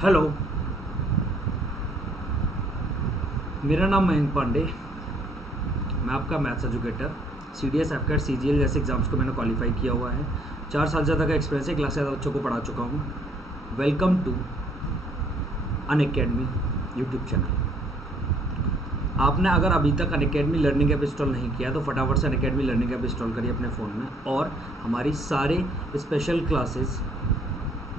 Hello, मेरा नाम मयंक पांडे। मैं आपका मैथ्स एजुकेटर। CDS, एफकेट, CGL जैसे एग्ज़ाम्स को मैंने क्वालिफाई किया हुआ है। 4 साल ज़्यादा का एक्सपीरियंस है, 1 लाख से ज़्यादा बच्चों को पढ़ा चुका हूँ। Welcome to Unacademy YouTube channel. आपने अगर अभी तक अनअकैडमी लर्निंग ऐप इंस्टॉल नहीं किया तो फटाफट से अनअकैडमी लर्निंग ऐप इंस्टॉल करिए अपने फ़ोन में, और हमारी सारे स्पेशल क्लासेस,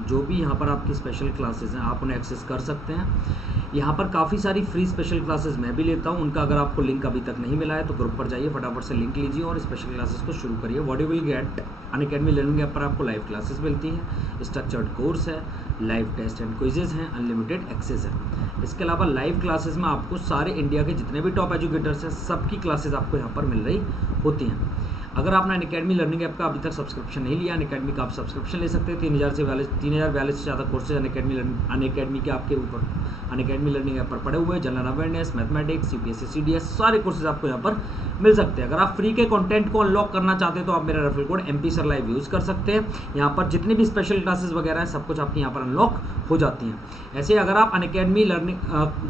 जो भी यहाँ पर आपकी स्पेशल क्लासेस हैं, आप उन्हें एक्सेस कर सकते हैं। यहाँ पर काफ़ी सारी फ्री स्पेशल क्लासेस मैं भी लेता हूँ। उनका अगर आपको लिंक अभी तक नहीं मिला है तो ग्रुप पर जाइए, फटाफट से लिंक लीजिए और स्पेशल क्लासेस को शुरू करिए। What you will gate, Unacademy learning app पर आपको लाइव क्लासेस मिलती हैं, स्ट्रक्चर्ड कोर्स है, लाइव टेस्ट एंड क्विजेज हैं, अनलिमिटेड एक्सेस है। इसके अलावा लाइव क्लासेस में आपको सारे इंडिया के जितने भी टॉप एजुकेटर्स हैं, सबकी क्लासेस आपको यहाँ पर मिल रही होती हैं। अगर आपने अनअकैडमी लर्निंग ऐप का अभी तक सब्सक्रिप्शन नहीं लिया, अनअकैडमी का आप सब्सक्रिप्शन ले सकते हैं। 3042 से ज़्यादा कोर्सेज अनअकैडमी के आपके ऊपर अनअकैडमी लर्निंग ऐप पर पड़े हुए हैं। General awareness, mathematics, CPSC, CDS सारे कोर्सेज आपको यहाँ पर मिल सकते हैं। अगर आप फ्री के कंटेंट को अनलॉक करना चाहते हैं तो आप मेरा referral code MP Sir Live use कर सकते हैं। यहाँ पर जितनी भी स्पेशल क्लासेस वगैरह है, सब कुछ आपकी यहाँ पर अनलॉक हो जाती हैं। ऐसे अगर आप अनअकैडमी लर्निंग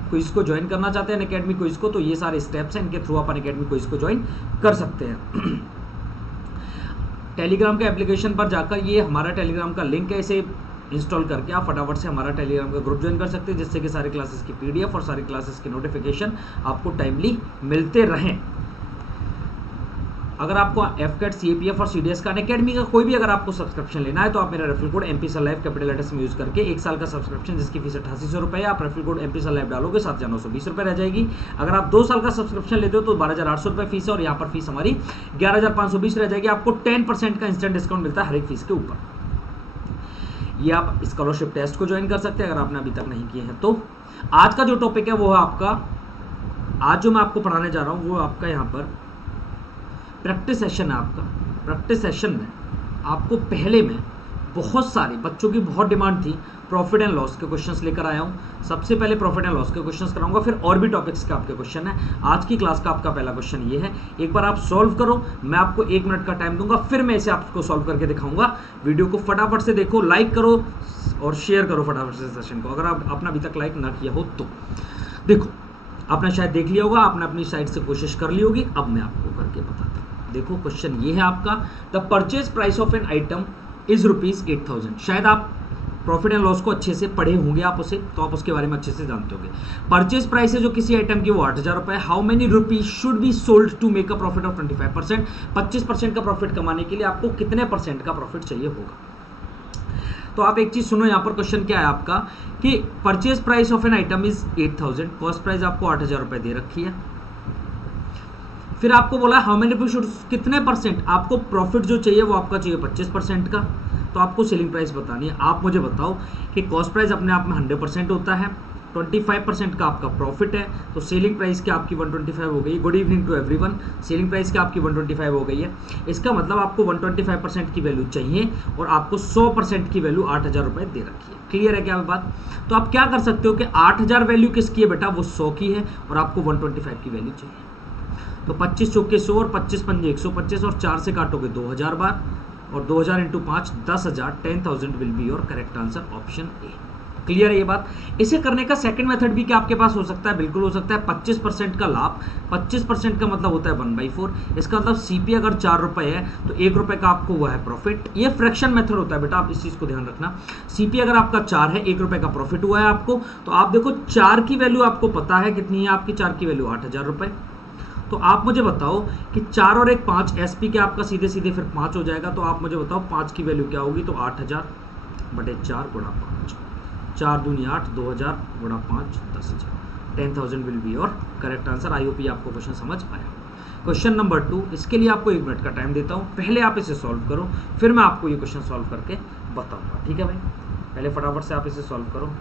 क्विज को ज्वाइन करना चाहते हैं, अनअकैडमी क्विज को, तो ये सारे स्टेप्स हैं, इनके थ्रू आप अनअकैडमी क्विज को ज्वाइन कर सकते हैं। टेलीग्राम के एप्लीकेशन पर जाकर, ये हमारा टेलीग्राम का लिंक है, इसे इंस्टॉल करके आप फटाफट से हमारा टेलीग्राम का ग्रुप ज्वाइन कर सकते हैं, जिससे कि सारी क्लासेस की PDF और सारी क्लासेस की नोटिफिकेशन आपको टाइमली मिलते रहें। अगर आपको एफकेट, CAPF और CDS का अनअकैडमी का कोई भी अगर आपको सब्सक्रिप्शन लेना है तो आप मेरा referral code MP Sir Live capital letters में यूज़ करके 1 साल का सब्सक्रिप्शन, जिसकी फीस 8800 रुपये है, आप referral code MP Sir Live डालोगे, 7920 रुपये रह जाएगी। अगर आप 2 साल का सब्सक्रिप्शन लेते हो तो 12800 रुपये फीस है, और यहाँ पर फीस हमारी 11520 रह जाएगी। आपको 10% का इंस्टेंट डिस्काउंट मिलता है हर एक फीस के ऊपर। ये आप स्कॉलरशिप टेस्ट को ज्वाइन कर सकते हैं अगर आपने अभी तक नहीं किए हैं तो। आज का जो टॉपिक है वो है आपका, आज जो मैं आपको पढ़ाने जा रहा हूँ वो आपका यहाँ पर प्रैक्टिस सेशन है। आपका प्रैक्टिस सेशन में आपको पहले में बहुत सारे बच्चों की बहुत डिमांड थी, प्रॉफिट एंड लॉस के क्वेश्चंस लेकर आया हूँ। सबसे पहले प्रॉफिट एंड लॉस के क्वेश्चंस कराऊंगा, फिर और भी टॉपिक्स के आपके क्वेश्चन है। आज की क्लास का आपका पहला क्वेश्चन ये है, एक बार आप सॉल्व करो, मैं आपको 1 मिनट का टाइम दूंगा, फिर मैं इसे आपको सॉल्व करके दिखाऊंगा। वीडियो को फटाफट से देखो, लाइक करो और शेयर करो फटाफट से सेशन को, अगर आपने अभी तक लाइक ना किया हो तो। देखो, आपने शायद देख लिया होगा, आपने अपनी साइड से कोशिश कर ली होगी, अब मैं आपको करके बताता हूँ। देखो, क्वेश्चन ये है आपका, the purchase price of an item is ₹8,000। शायद आप प्रॉफिट एंड लॉस को अच्छे से पढ़े होंगे आप उसे, तो आप उसके बारे में अच्छे से जानते होंगे। परचेज प्राइस है जो किसी आइटम की वो 8,000 रुपये। How many rupees should be sold to make a profit of 25%। 25% का प्रॉफिट कमाने के लिए आपको कितने % का प्रॉफिट चाहिए होगा। तो आप एक चीज सुनो, यहाँ पर क्वेश्चन क्या है आपका कि purchase price of an item is 8,000, cost price आपको 8,000 रुपये दे रखी है। फिर आपको बोला हाउ मेनी रुपीज, कितने % आपको प्रॉफिट जो चाहिए वो आपका चाहिए 25% का। तो आपको सेलिंग प्राइस बतानी है। आप मुझे बताओ कि कॉस्ट प्राइस अपने आप में 100% होता है, 25% का आपका प्रॉफिट है, तो सेलिंग प्राइस की आपकी 125 हो गई। Good evening to everyone. Selling price की आपकी 125 हो गई है। इसका मतलब आपको 125% की वैल्यू चाहिए और आपको 100% की वैल्यू 8,000 रुपये दे रखी है। क्लियर है क्या बात? तो आप क्या कर सकते हो कि 8,000 वैल्यू किसकी है बेटा, वो 100 की है, और आपको 125 की वैल्यू चाहिए। तो 25 चौके 100 और 25 पंजे 125, और 4 से काटोगे 2,000 बार, और 2,000 into 5 10,000, 10,000 will be your correct answer, option A. Clear है ये बात? इसे करने का सेकंड मेथड भी क्या आपके पास हो सकता है? बिल्कुल हो सकता है। 25% का लाभ, 25% का मतलब होता है 1/4। इसका मतलब CP अगर 4 रुपये है तो 1 रुपये का आपको हुआ है प्रॉफिट। ये फ्रैक्शन मेथड होता है बेटा, आप इस चीज को ध्यान रखना। CP अगर आपका 4 है, 1 रुपये का प्रॉफिट हुआ है आपको, तो आप देखो 4 की वैल्यू आपको पता है कितनी है, आपकी 4 की वैल्यू 8,000 रुपये। तो आप मुझे बताओ कि 4 और 1 5, SP के आपका सीधे सीधे फिर 5 हो जाएगा। तो आप मुझे बताओ 5 की वैल्यू क्या होगी, तो 8,000 बटे 4 गुणा 5, 4 दूनी 8, 2,000 गुणा 5 10,000, 10,000 will be your correct answer. I hope ये आपको क्वेश्चन समझ आया। क्वेश्चन नंबर 2, इसके लिए आपको 1 मिनट का टाइम देता हूँ। पहले आप इसे सॉल्व करो, फिर मैं आपको ये क्वेश्चन सॉल्व करके बताऊँगा। ठीक है भाई, पहले फटाफट से आप इसे सॉल्व करो।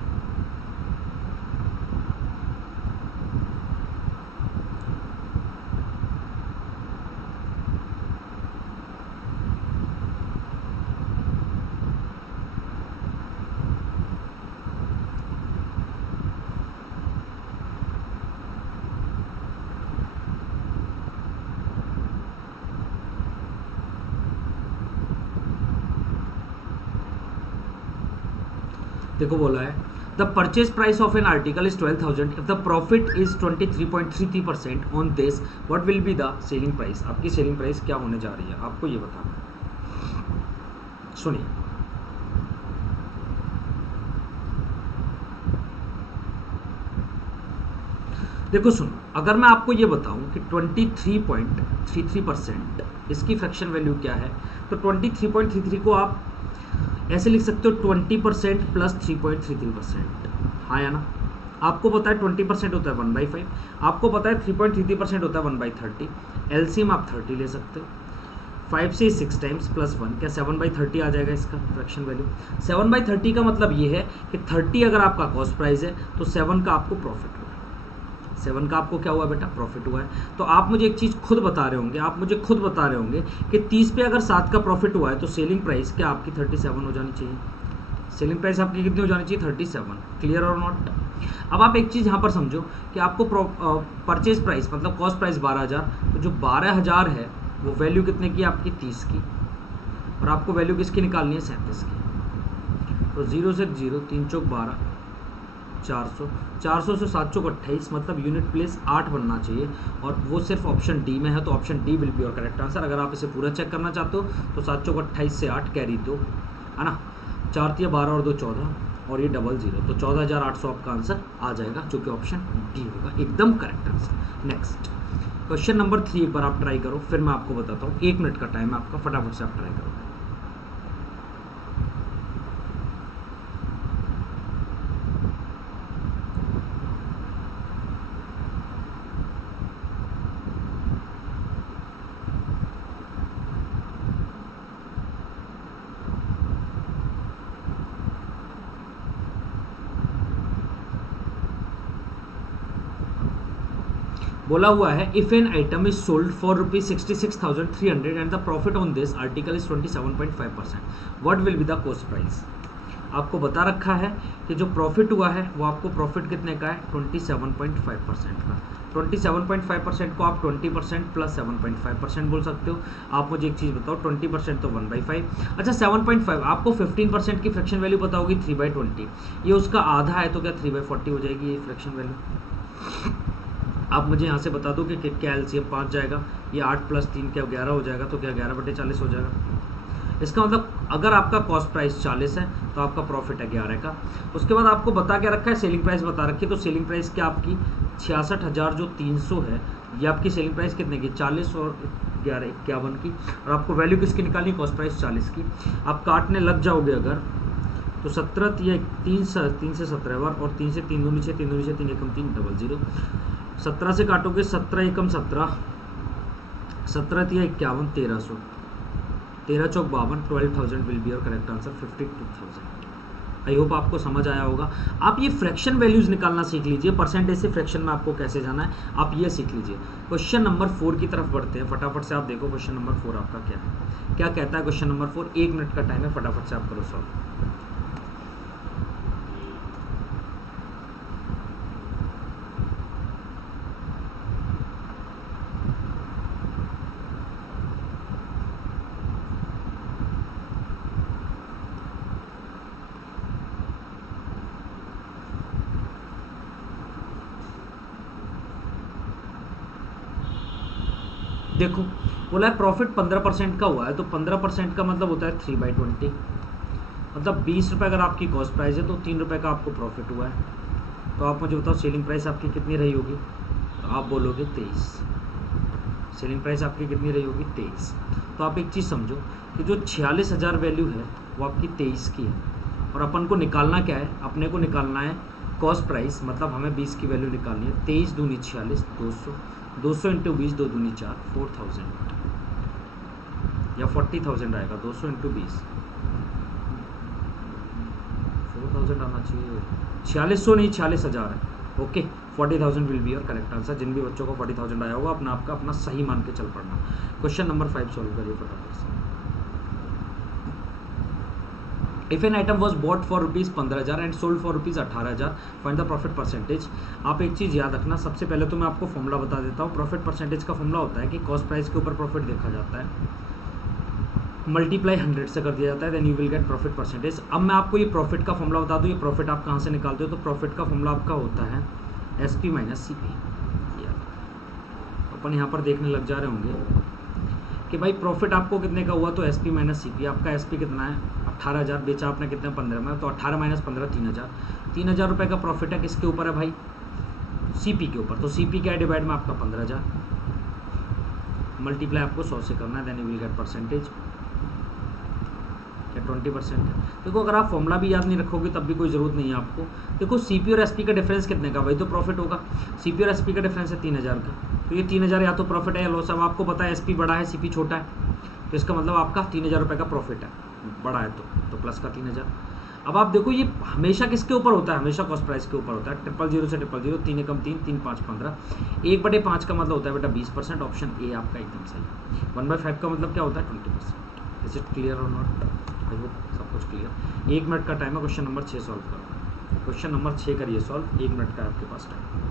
देखो बोला है the the purchase price of an article is 12,000 if the profit is 23.33% on this, what will be the selling price. आपकी सेलिंग प्राइस क्या होने जा रही है, आपको ये बताना। सुनिए, देखो सुनो, अगर मैं आपको ये बताऊं कि 23.33% इसकी फ्रैक्शन वैल्यू क्या है, तो 23.33 को आप ऐसे लिख सकते हो 20% प्लस 3.33%। हाँ या ना? आपको पता है 20% होता है 1/5, आपको पता है 3.33% होता है 1/30। एलसीएम आप 30 ले सकते हो, 5 से 6 टाइम्स प्लस 1, क्या 7/30 आ जाएगा इसका फ्रैक्शन वैल्यू। 7/30 का मतलब ये है कि 30 अगर आपका कॉस्ट प्राइस है तो 7 का आपको प्रॉफिट हुआ है। 7 का आपको क्या हुआ बेटा, प्रॉफिट हुआ है। तो आप मुझे एक चीज़ खुद बता रहे होंगे, कि 30 पे अगर 7 का प्रॉफिट हुआ है तो सेलिंग प्राइस क्या आपकी 37 हो जानी चाहिए। सेलिंग प्राइस आपकी कितनी हो जानी चाहिए, 37। क्लियर और नॉट। अब आप एक चीज़ यहाँ पर समझो कि आपको परचेज प्राइस मतलब कॉस्ट प्राइस 12,000, तो जो 12,000 है वो वैल्यू कितने की, आपकी 30 की, और आपको वैल्यू किसकी निकालनी है, 37 की। तो 0 से 0, 3 चौक 12, 400, 400 से 7 चौक 28, मतलब यूनिट प्लेस 8 बनना चाहिए, और वो सिर्फ ऑप्शन डी में है, तो option D will be your correct answer. अगर आप इसे पूरा चेक करना चाहते हो तो 7 चौक 28 से 8 कैरी 2, है ना, 4 तिया 12 और 2 14, और ये 00, तो 14,800 आपका आंसर आ जाएगा, जो कि ऑप्शन डी होगा, एकदम correct answer. Next question number 3 एक बार आप ट्राई करो, फिर मैं आपको बताता हूँ। 1 मिनट का टाइम है आपका, फटाफट से आप ट्राई करो। बोला हुआ है if an item is sold for ₹66,300 and the profit on this article is 27.5%, what will be the cost price. आपको बता रखा है कि जो प्रॉफिट हुआ है वो आपको प्रॉफिट कितने का है, 27.5% का। 27.5% को आप 20% प्लस 7.5% बोल सकते हो। आप मुझे एक चीज़ बताओ, 20% तो 1/5, अच्छा 7.5, आपको 15% की फ्रैक्शन वैल्यू पता होगी 3/20, ये उसका आधा है, तो क्या 3/40 हो जाएगी ये फ्रैक्शन वैल्यू। आप मुझे यहाँ से बता दो कि क्या एलसीएम 5 जाएगा, ये 8 प्लस 3 क्या 11 हो जाएगा, तो क्या 11/40 हो जाएगा। इसका मतलब अगर आपका कॉस्ट प्राइस 40 है तो आपका प्रॉफिट है 11 का। उसके बाद आपको बता क्या रखा है, सेलिंग प्राइस बता रखी है, तो सेलिंग प्राइस क्या आपकी 66,000 जो 300 है, ये आपकी सेलिंग प्राइस कितने की, 40 और 11 51 की, और आपको वैल्यू किसकी निकालनी, कॉस्ट प्राइस 40 की। आप काटने लग जाओगे अगर, तो 17 3 से 17 बार, और 3 से 3 दूनी 6, 3 दूनी 6, 3 एकम 3, 00। 17 से काटोगे 17 एकम 17, 17 तिया 51, 1300, 13 चौक 52, 12,000 will be your correct answer, 52,000। I hope आपको समझ आया होगा। आप ये फ्रैक्शन वैल्यूज निकालना सीख लीजिए, परसेंटेज से फ्रैक्शन में आपको कैसे जाना है आप ये सीख लीजिए। क्वेश्चन नंबर 4 की तरफ बढ़ते हैं, फटाफट से आप देखो क्वेश्चन नंबर 4 आपका क्या है, क्या कहता है क्वेश्चन नंबर 4। 1 मिनट का टाइम है, फटाफट से आप करो सॉल्व। देखो बोला है प्रॉफिट 15% का हुआ है, तो 15% का मतलब होता है 3/20, मतलब 20 रुपये अगर आपकी कॉस्ट प्राइस है तो 3 रुपये का आपको प्रॉफिट हुआ है। तो आप मुझे बताओ सेलिंग प्राइस आपकी कितनी रही होगी, तो आप बोलोगे 23। सेलिंग प्राइस आपकी कितनी रही होगी, 23। तो आप एक चीज़ समझो कि जो 46,000 वैल्यू है वो आपकी 23 की है, और अपन को निकालना क्या है, अपने को निकालना है कॉस्ट प्राइस, मतलब हमें 20 की वैल्यू निकालनी है। 23 दूनी 46, 200, 200 इंटू 20, 2 दूनी 4, 4,000 या 40,000 आएगा। 200 इंटू 20, 4,000 आना चाहिए, 4600 नहीं 46,000 है। Okay, 40,000 will be your correct answer. जिन भी बच्चों को 40,000 आया होगा अपना आपका अपना सही मान के चल पड़ना। क्वेश्चन नंबर 5 सॉल्व करिए फटाफट से। If an item was bought for ₹15,000 and sold for ₹18,000, find the profit percentage. आप एक चीज़ याद रखना, सबसे पहले तो मैं आपको फॉर्मूला बता देता हूँ। प्रॉफिट परसेंटेज का फॉर्मूला होता है कि कॉस्ट प्राइस के ऊपर प्रॉफिट देखा जाता है, मल्टीप्लाई 100 से कर दिया जाता है, then you will get profit percentage. अब मैं आपको ये प्रॉफिट का फॉर्मूला बता दूँ, ये प्रॉफिट आप कहाँ से निकालते हो, तो प्रॉफिट का फॉर्मूला आपका होता है SP माइनस CP। अपन यहाँ पर देखने लग जा रहे होंगे कि भाई प्रॉफिट आपको कितने का हुआ, तो SP माइनस CP। आपका SP कितना है 18,000, बेचा आपने कितने 15 में, तो 18 माइनस 15 3,000। 3,000 रुपये का प्रॉफिट है, किसके ऊपर है भाई, CP के ऊपर। तो CP क्या है, डिवाइड में आपका 15,000, मल्टीप्लाई आपको 100 से करना है, then you will get percentage क्या 20%। देखो अगर आप फॉर्मूला भी याद नहीं रखोगे तब भी कोई ज़रूरत नहीं है आपको। देखो CP और SP का डिफरेंस कितने का, वही तो प्रॉफिट होगा। CP और SP का डिफरेंस है 3,000 का, तो ये 3,000 या तो प्रॉफिट है या लॉस। अब आपको पता है SP बड़ा है CP छोटा है, तो इसका मतलब आपका 3,000 रुपये का प्रॉफिट है, बड़ा है तो प्लस का 3,000। अब आप देखो ये हमेशा किसके ऊपर होता है, हमेशा कॉस्ट प्राइस के ऊपर होता है। 000 से 000, 3 एकम 3, 3 5 15, 1/5 का मतलब होता है बेटा 20%। ऑप्शन ए आपका एकदम सही। 1/5 का मतलब क्या होता है 20%। इज इट क्लियर और नॉट, आई होप सब कुछ क्लियर। 1 मिनट का टाइम है क्वेश्चन नंबर 6 सॉल्व करना। क्वेश्चन नंबर 6 करिए सॉल्व, 1 मिनट का आपके पास टाइम।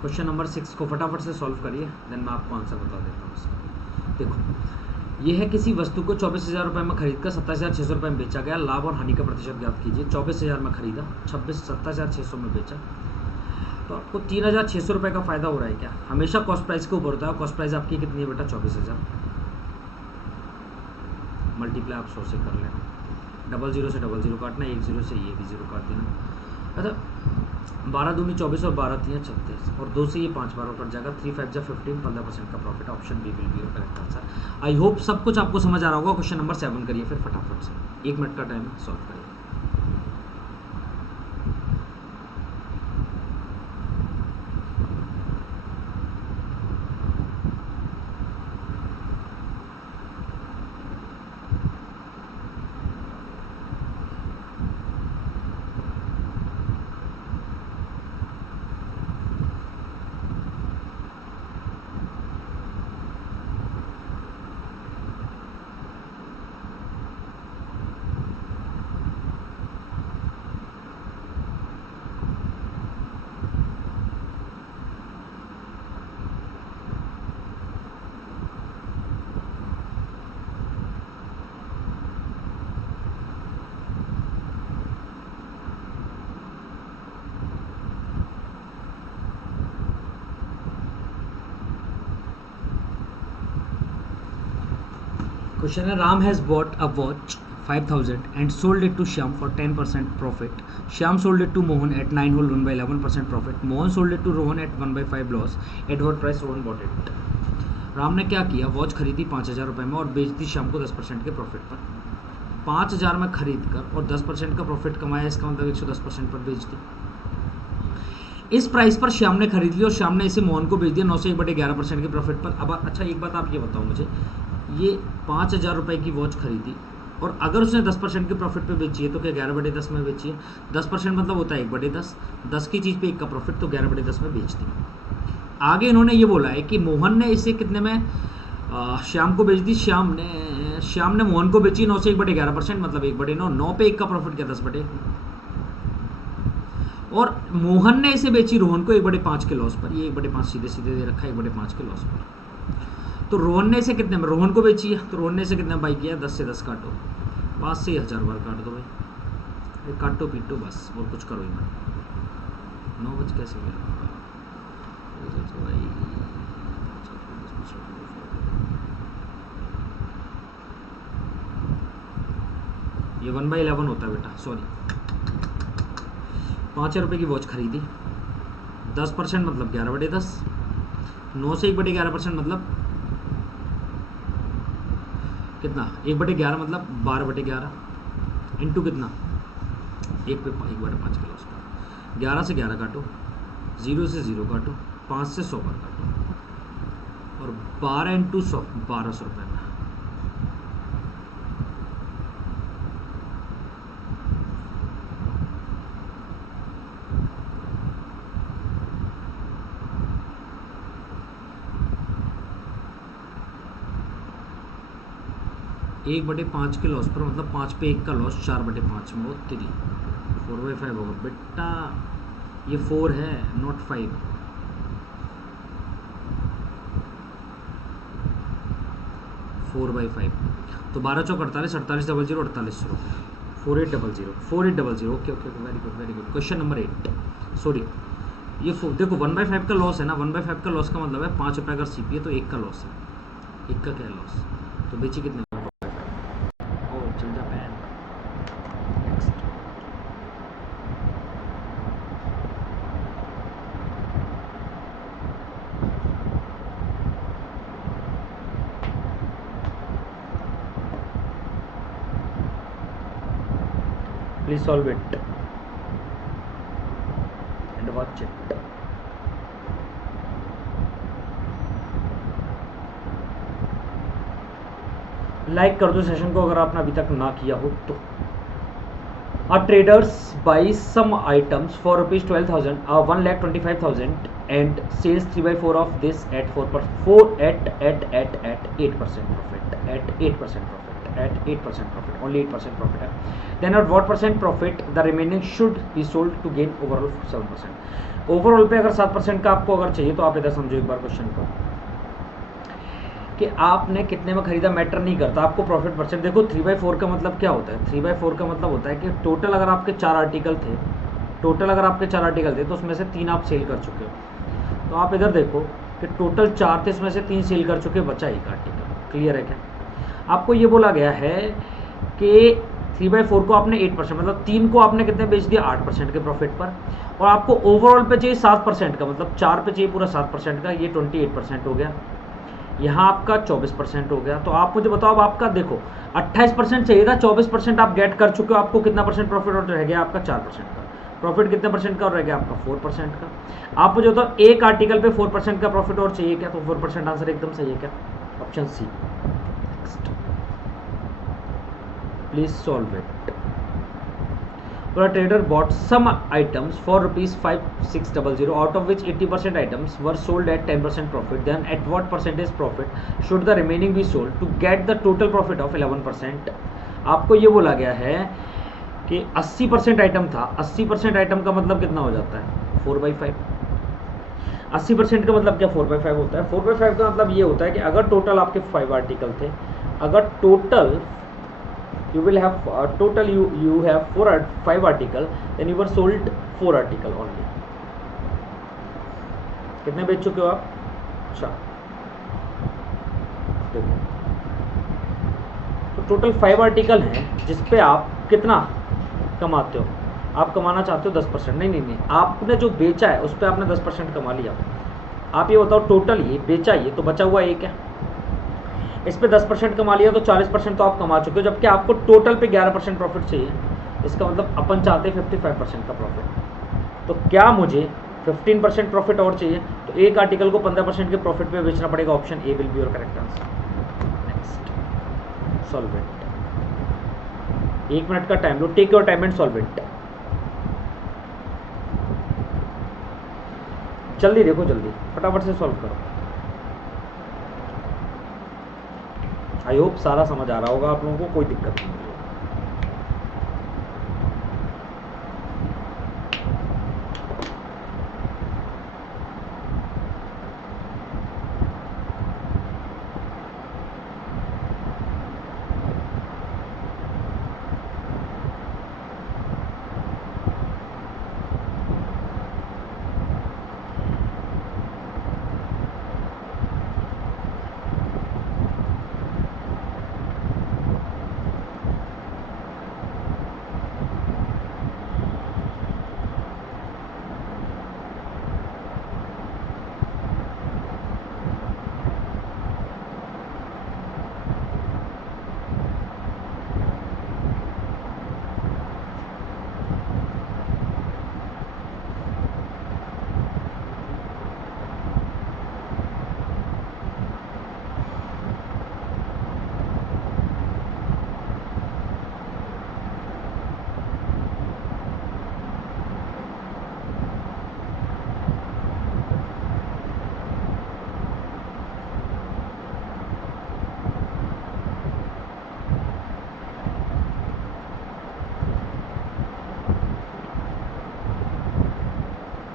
क्वेश्चन नंबर 6 को फटाफट से सॉल्व करिए, देन मैं आपको आंसर बता देता हूँ इसका। देखो ये है, किसी वस्तु को 24,000 रुपये में खरीद कर 27,600 रुपये में बेचा गया, लाभ और हानि का प्रतिशत ज्ञात कीजिए। 24,000 में खरीदा, 27,600 में बेचा, तो आपको 3,600 रुपये का फायदा हो रहा है क्या। हमेशा कॉस्ट प्राइस के ऊपर होता है, कॉस्ट प्राइस आपकी कितनी है बेटा 24,000, मल्टीप्लाई आप 100 से कर लेना। 00 से 00 काटना, 10 से ये भी 0 काट देना। अच्छा 12 दूनी 24 और 12 3 36, और 2 से ये 5 बार कट जाएगा। 3 5 जा 15, 15% का profit. Option B will be your correct answer. I hope सब कुछ आपको समझ आ रहा होगा। क्वेश्चन नंबर 7 करिए फिर फटाफट से, 1 मिनट का टाइम है, सॉल्व करिए। क्वेश्चन है, Ram has bought a watch 5,000 and sold it to Shyam for 10% profit. Shyam sold it to Mohan at 9 hole 1 by 11% profit. Mohan sold it to Rohan at 1 by 5 loss. At what price Rohan bought it? Ram ने क्या किया, watch खरीदी 5,000 रुपये में और बेच दी श्याम को 10% के प्रॉफिट पर। 5,000 में खरीद कर और 10% का प्रॉफिट कमाया, इसका मतलब 110% पर बेच दी। इस प्राइस पर श्याम ने खरीद ली और श्याम ने इसे मोहन को बेच दिया 9 से 1/11% के प्रॉफिट पर। अब अच्छा एक बात आप ये बताओ मुझे, ये 5,000 रुपये की वॉच खरीदी और अगर उसने 10% के प्रॉफिट पे बेची है तो क्या 11/10 में बेची है। 10% मतलब होता है 1/10, 10 की चीज़ पे 1 का प्रॉफिट, तो 11/10 में बेच दी। आगे इन्होंने ये बोला है कि मोहन ने इसे कितने में श्याम को बेच दी। श्याम ने मोहन को बेची 9 से 1/11%, मतलब 1/9, 9 पे 1 का प्रॉफिट क्या 10/, और मोहन ने इसे बेची रोहन को 1/5 के लॉस पर। ये 1/5 सीधे सीधे दे रखा है, 1/5 के लॉस पर। तो रोहन ने इसे कितने में, रोहन को बेची है, तो रोहन ने इसे कितने में बाई किया, 10 से 10 काटो, 5 से 1000 बार काट दो भाई, काटो पीटो बस, और कुछ करो ही मत। 9 बज कैसे गया ये 1/11 होता है बेटा, सॉरी। 5,000 रुपये की वॉच खरीदी, 10% मतलब 11/10, 9 से 1/11% मतलब कितना, 1/11 मतलब 12/11 इंटू कितना, 1 पे 1/5 के लॉस पर। 11 से 11 काटो, 0 से 0 काटो, 5 से 100 बार काटो, और 12 इंटू 100 1200 रुपये में। 1/5 के लॉस पर, मतलब 5 पे 1 का लॉस, 4/5 में वो 3, 4/5 होगा बेटा, ये 4 है नॉट 5। 4/5 तो 12 चौक 48, 48 00 4800 रुपये, 4800 4800। Okay okay okay, very good very good. Question number 8, sorry ये देखो 1/5 का लॉस है ना, 1/5 का लॉस का मतलब है 5 रुपये अगर सीपी है तो 1 का लॉस है, 1 का क्या लॉस, तो बेची कितने में? ओ चल जा pan. Next please solve it and watch it. Like कर दो सेशन को अगर आपने अभी तक ना किया हो तो। A traders buys some items for rupees 12,000, 1,25,000 and sells 3/4 of this at 8% profit, at 8% profit, at 8% profit, only 8% profit है। Then at what percent profit the remaining should be sold to gain overall 7%। Overall पे अगर 7% का आपको अगर चाहिए तो आप इधर समझो एक बार क्वेश्चन को, कि आपने कितने में खरीदा मैटर नहीं करता, आपको प्रॉफिट परसेंट। देखो 3/4 का मतलब क्या होता है, 3/4 का मतलब होता है कि टोटल अगर आपके 4 आर्टिकल थे, तो उसमें से 3 आप सेल कर चुके हो। तो आप इधर देखो कि टोटल 4 थे, उसमें से 3 सेल कर चुके, बचा 1 आर्टिकल। क्लियर है क्या? आपको ये बोला गया है कि 3/4 को आपने 8%, मतलब 3 को आपने कितने बेच दिया, 8% के प्रॉफिट पर, और आपको ओवरऑल पे चाहिए 7% का, मतलब 4 पे चाहिए पूरा 7% का, ये 28% हो गया। यहाँ आपका 24% हो गया। तो आप मुझे बताओ, अब आपका देखो 28% चाहिए था, 24% आप गेट कर चुके हो, आपको कितना परसेंट प्रॉफिट और रह गया आपका 4% का। प्रॉफिट कितने परसेंट का और रह गया आपका 4% का। आप मुझे बताओ एक आर्टिकल पे 4% का प्रॉफिट और चाहिए क्या, तो 4% आंसर एकदम सही है क्या, option C. Please solve it. A trader bought some items for rupees 5600, out of which 80% items were sold at 10% profit. Then at what percentage profit should the remaining be sold to get the total profit of 11%? आपको ये बोला गया है कि 80% item था, 80% item का मतलब कितना हो जाता है, 4/5। 80% का मतलब क्या 4/5 होता है? 4/5 का मतलब ये होता है कि अगर टोटल आपके 5 आर्टिकल थे, अगर total you will have total you have 5 article, then you were sold 4 article only। कितने बेच चुके हो आप? अच्छा देखो, तो टोटल 5 आर्टिकल हैं जिसपे आप कितना कमाते हो, आप कमाना चाहते हो 10%। नहीं, आपने जो बेचा है उस पर आपने 10% कमा लिया। आप ये बताओ टोटल ये बेचा, ये तो बचा हुआ एक है, इस पे 10% कमा लिया तो 40% तो आप कमा चुके हो, जबकि आपको टोटल पे 11% प्रॉफिट चाहिए। इसका मतलब अपन चाहते हैं 55% का प्रॉफिट। तो क्या मुझे 15% प्रॉफिट और चाहिए, तो एक आर्टिकल को 15% के प्रॉफिट पे बेचना पड़ेगा। Option A will be your correct answer. Next solve it. 1 minute का टाइम लो, take your time and solve it. जल्दी देखो, जल्दी फटाफट से सॉल्व करो। आई होप सारा समझ आ रहा होगा आप लोगों को, कोई दिक्कत नहीं है।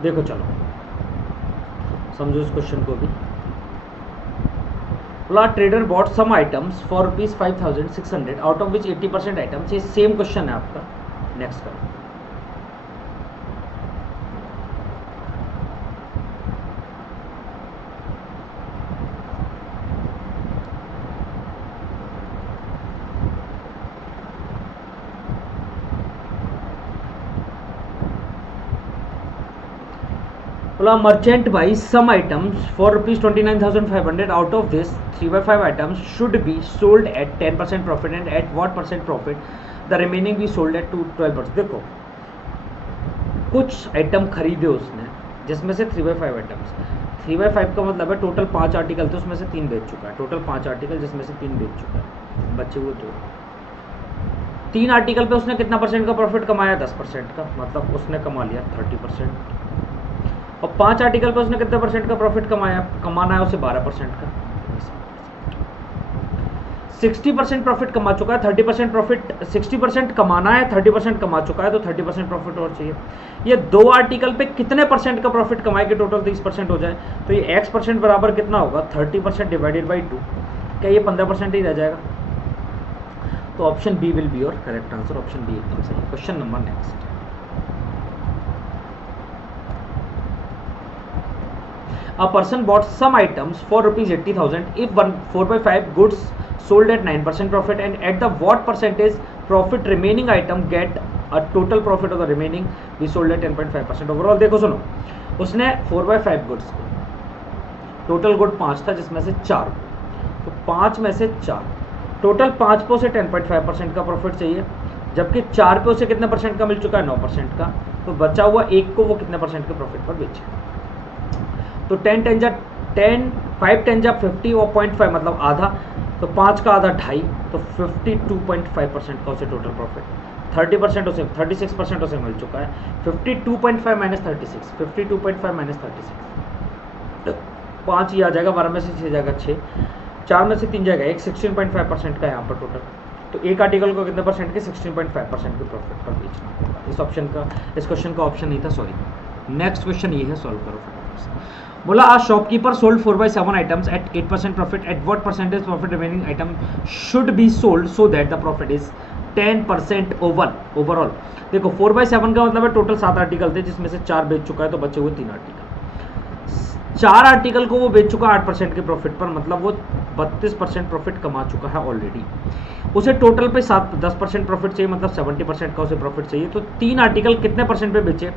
देखो चलो समझो इस क्वेश्चन को भी। बोला trader bought some items for ₹5,600 out of which 80% items. ये सेम क्वेश्चन है आपका। नेक्स्ट करो। बोला merchant buy some items for ₹29,500 out of this 3/5 items should be sold at 10% profit and at what % profit the remaining be sold at 12%। देखो कुछ item खरीदे उसने जिसमें से 3/5 आइटम्स। 3/5 का मतलब है टोटल 5 आर्टिकल थे, उसमें से 3 बेच चुका है। टोटल 5 आर्टिकल जिसमें से 3 बेच चुका है, बच्चे हुए 2। 3 आर्टिकल पे उसने कितना % का प्रॉफिट कमाया? 10% का, मतलब उसने कमा लिया 30%। और 5 आर्टिकल पे उसने कितने % का प्रॉफिट कमाना है उसे? 12% का। 60% प्रॉफिट कमा चुका है, 30% प्रॉफिट 60% कमाना है, 30% कमा चुका है, तो 30% प्रॉफिट और चाहिए। ये 2 आर्टिकल पे कितने % का प्रॉफिट कमाए कि टोटल 30% हो जाए? तो ये x% बराबर कितना होगा? 30% डिवाइडेड बाई 2। क्या ये 15% ही रह जाएगा? तो option B will be your correct answer. Option B एकदम सही। Question number next. A person bought some items for ₹80,000 if 4/5 goods sold at 9% profit and at the what percentage profit remaining item get a total profit of the remaining we sold at 10.5%। Overall देखो सुनो, उसने 4/5 goods को, total good 5 था जिसमें से 4, तो 5 में से 4, टोटल 5 पे उसे 10.5% का प्रॉफिट चाहिए, जबकि 4 पे उसे कितने % का मिल चुका है? 9% का। तो बचा हुआ 1 को वो कितने % के प्रॉफिट पर बेचे? तो 10 10 5 10 50 और 0.5 मतलब आधा, तो 5 का आधा 2.5, तो 52.5% का उसे टोटल प्रॉफिट। 30% उसे 36% उसे मिल चुका है। 52.5 माइनस 36, 52.5 माइनस 36, 5 ही आ जाएगा, 12 में से 6 जाएगा 6, 4 में से 3 जाएगा 1, 16.5% का यहाँ पर टोटल। तो एक आर्टिकल को कितने % के? 16.5% के प्रॉफिट पर बेचना होगा। इस क्वेश्चन का ऑप्शन नहीं था, सॉरी। नेक्स्ट क्वेश्चन ये है, सॉल्व करो फटाफट से। बोला a shopkeeper sold 4/7 items at 8% profit at what % profit remaining item should be sold so that the profit is 10% overall. देखो 4/7 का मतलब है टोटल 7 आर्टिकल थे जिसमें से 4 बेच चुका है, तो बचे हुए 3 आर्टिकल। 4 आर्टिकल को वो बेच चुका 8% के प्रॉफिट पर, मतलब वो 32% प्रॉफिट कमा चुका है ऑलरेडी। उसे टोटल पे 10% प्रॉफिट चाहिए, मतलब 70% का उसे प्रॉफिट चाहिए। तो 3 आर्टिकल कितने % पे बेचे?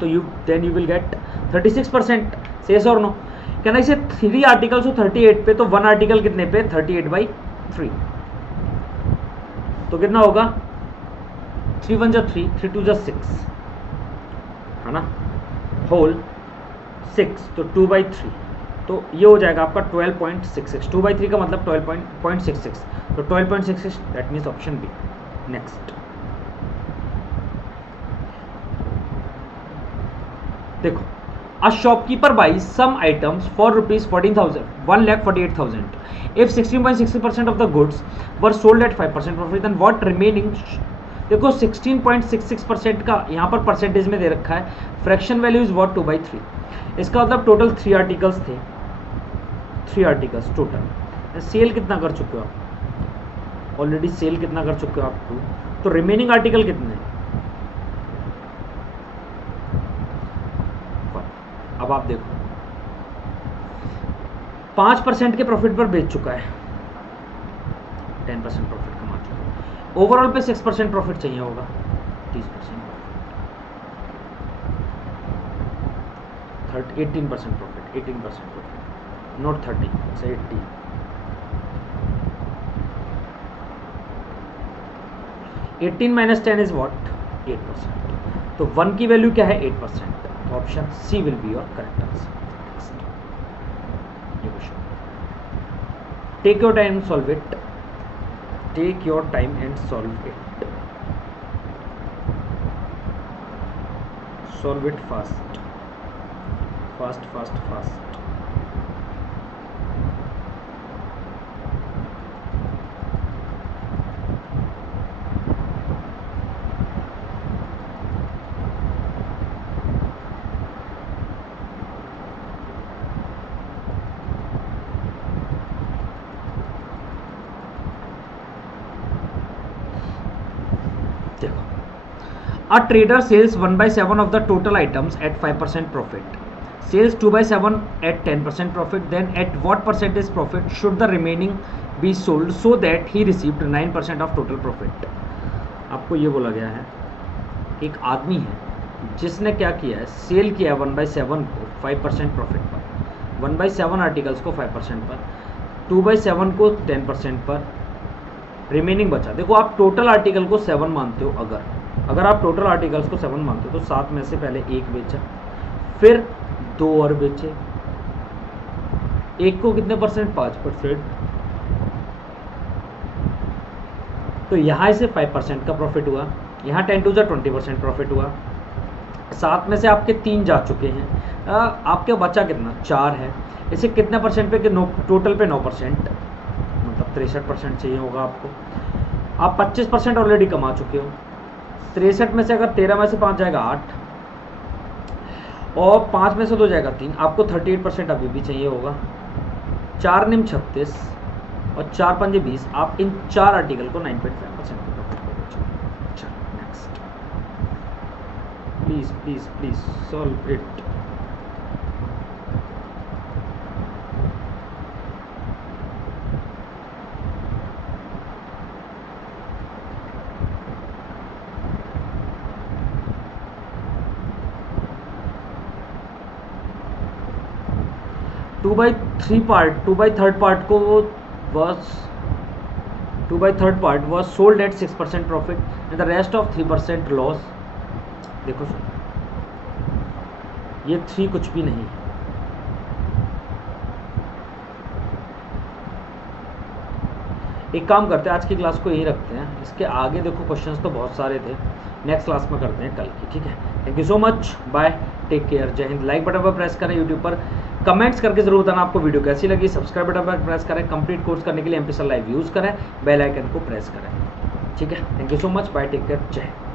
तो you will gate 36%। Yes or no? Can I say 3 articles 38 पे, तो 1 आर्टिकल कितने पे? 38/3। तो कितना होगा? 3 1 3, 3 2 6, है ना, होल 6, तो 2/3, तो ये हो जाएगा आपका 12.66। 2/3 का मतलब 12.66, तो 12.66 that means option B. Next देखो, a shopkeeper buys some items for ₹1,48,000 if 16.60% of the goods were sold at 5% profit, then what remaining? देखो 16.66% का यहाँ पर परसेंटेज में दे रखा है, फ्रैक्शन वैल्यू इज व्हाट? 2/3। इसका मतलब टोटल 3 आर्टिकल्स थे, 3 आर्टिकल्स टोटल। सेल कितना कर चुके हो आप? ऑलरेडी सेल कितना कर चुके हो आप? 2। तो रिमेनिंग आर्टिकल कितने हैं? अब आप देखो 5% के प्रॉफिट पर बेच चुका है, 10% प्रॉफिट कमा चुका है। ओवरऑल पे 6% प्रॉफिट चाहिए होगा, 30%, 18% profit, 18% profit, not 30, it's 80। 18 minus 10 is what? 8%। तो 1 की वैल्यू क्या है? 8%। Option C will be your correct answer. Take your time, solve it, take your time and solve it, solve it fast fast fast fast. A trader sells 1/7 of the total items at 5% profit, sells 2/7 at 10% profit, then at what percentage profit should the remaining be sold so that he received 9% of total profit? आपको ये बोला गया है, एक आदमी है जिसने क्या किया है, सेल किया है 1/7 को 5% प्रॉफिट पर, 1/7 आर्टिकल्स को 5% पर, 2/7 को 10% पर, रिमेनिंग बचा। देखो आप टोटल आर्टिकल को 7 मानते हो, अगर आप टोटल आर्टिकल्स को 7 मानते हो तो 7 में से पहले 1 बेचा, फिर 2 और बेचे, 1 को कितने परसेंट, 5%, तो यहाँ से 5% का प्रॉफिट हुआ, यहाँ 10 to the 20% प्रॉफिट हुआ, 7 में से आपके 3 जा चुके हैं, आपके बचा कितना, 4 है, इसे कितने परसेंट पे, कि टोटल पे 9%, मतलब 63% चाहिए होगा आपको। आप 25% ऑलरेडी कमा चुके हो, 63 में से अगर 13 में से 5 जाएगा 8 और 5 में से 2 जाएगा 3, आपको 38% अभी भी चाहिए होगा। 4 निम 36 और 4 पंजे 20, आप इन 4 आर्टिकल को 9.5% पे प्रॉफिट कर दो। चलो next, please please please solve it. Two by third part was sold at 6% profit and the rest of 3% loss. देखो सर, ये 3 कुछ भी नहीं है, एक काम करते हैं, आज की क्लास को यही रखते हैं, इसके आगे देखो क्वेश्चंस तो बहुत सारे थे, नेक्स्ट क्लास में करते हैं कल की, ठीक है। Thank you so much, bye, take care, जय हिंद। लाइक बटन पर प्रेस करें यूट्यूब पर, कमेंट्स करके जरूर बताना आपको वीडियो कैसी लगी, सब्सक्राइब बटन पर प्रेस करें, कंप्लीट कोर्स करने के लिए एमपीएसएल लाइव यूज़ करें, बेल आइकन को प्रेस करें, ठीक है। Thank you so much, bye, take care, जय हिंद।